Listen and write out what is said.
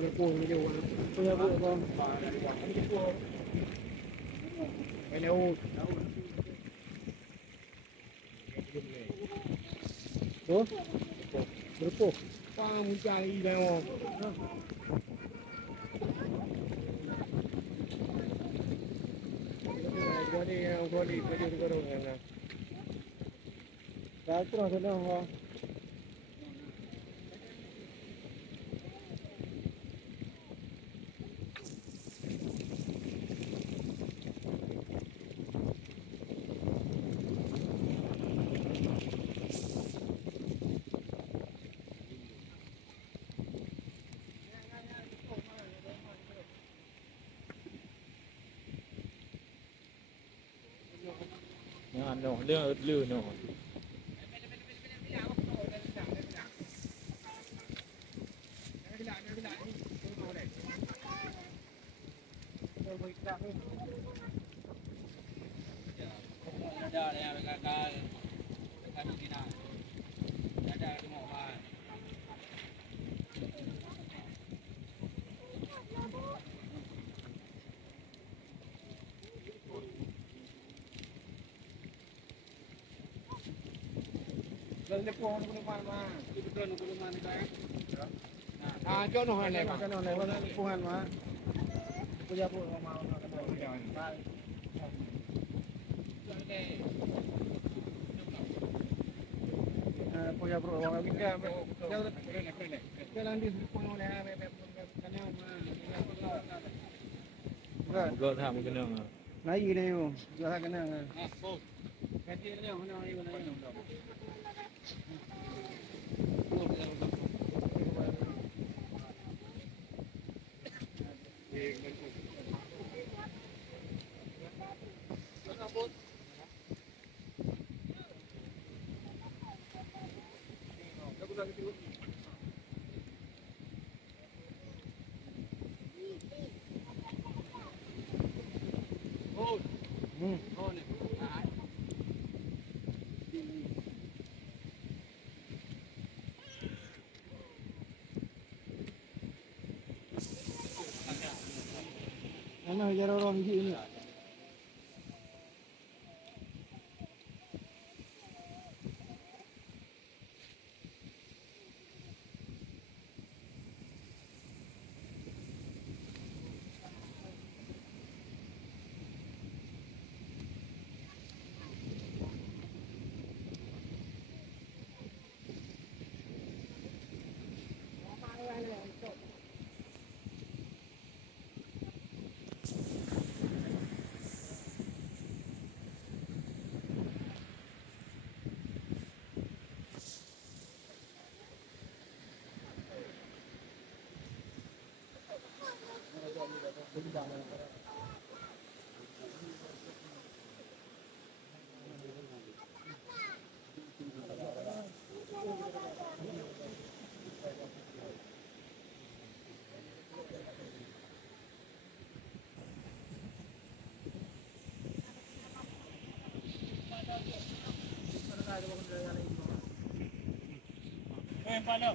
cái cuồng nhiều tôi ra vụ con cái nấu tuh berapa pang mencari dah gua ni kerja kan dah terus dah ha nó lừa lừa nó Lalu pohon penuhan mah, itu betul penuhan itu ya. Nah, contoh ini pak, contoh ini penuhan mah, punya pun mau nak kena. Punya bro, orang kita, jalan di penuh ni, kena mah. gỡ thảm cái đường à Lấy gì đây không? Giờ hai cái nào nè. Cái gì đây không? Nó đi bên đây. Ano jaro orang gini. Palo.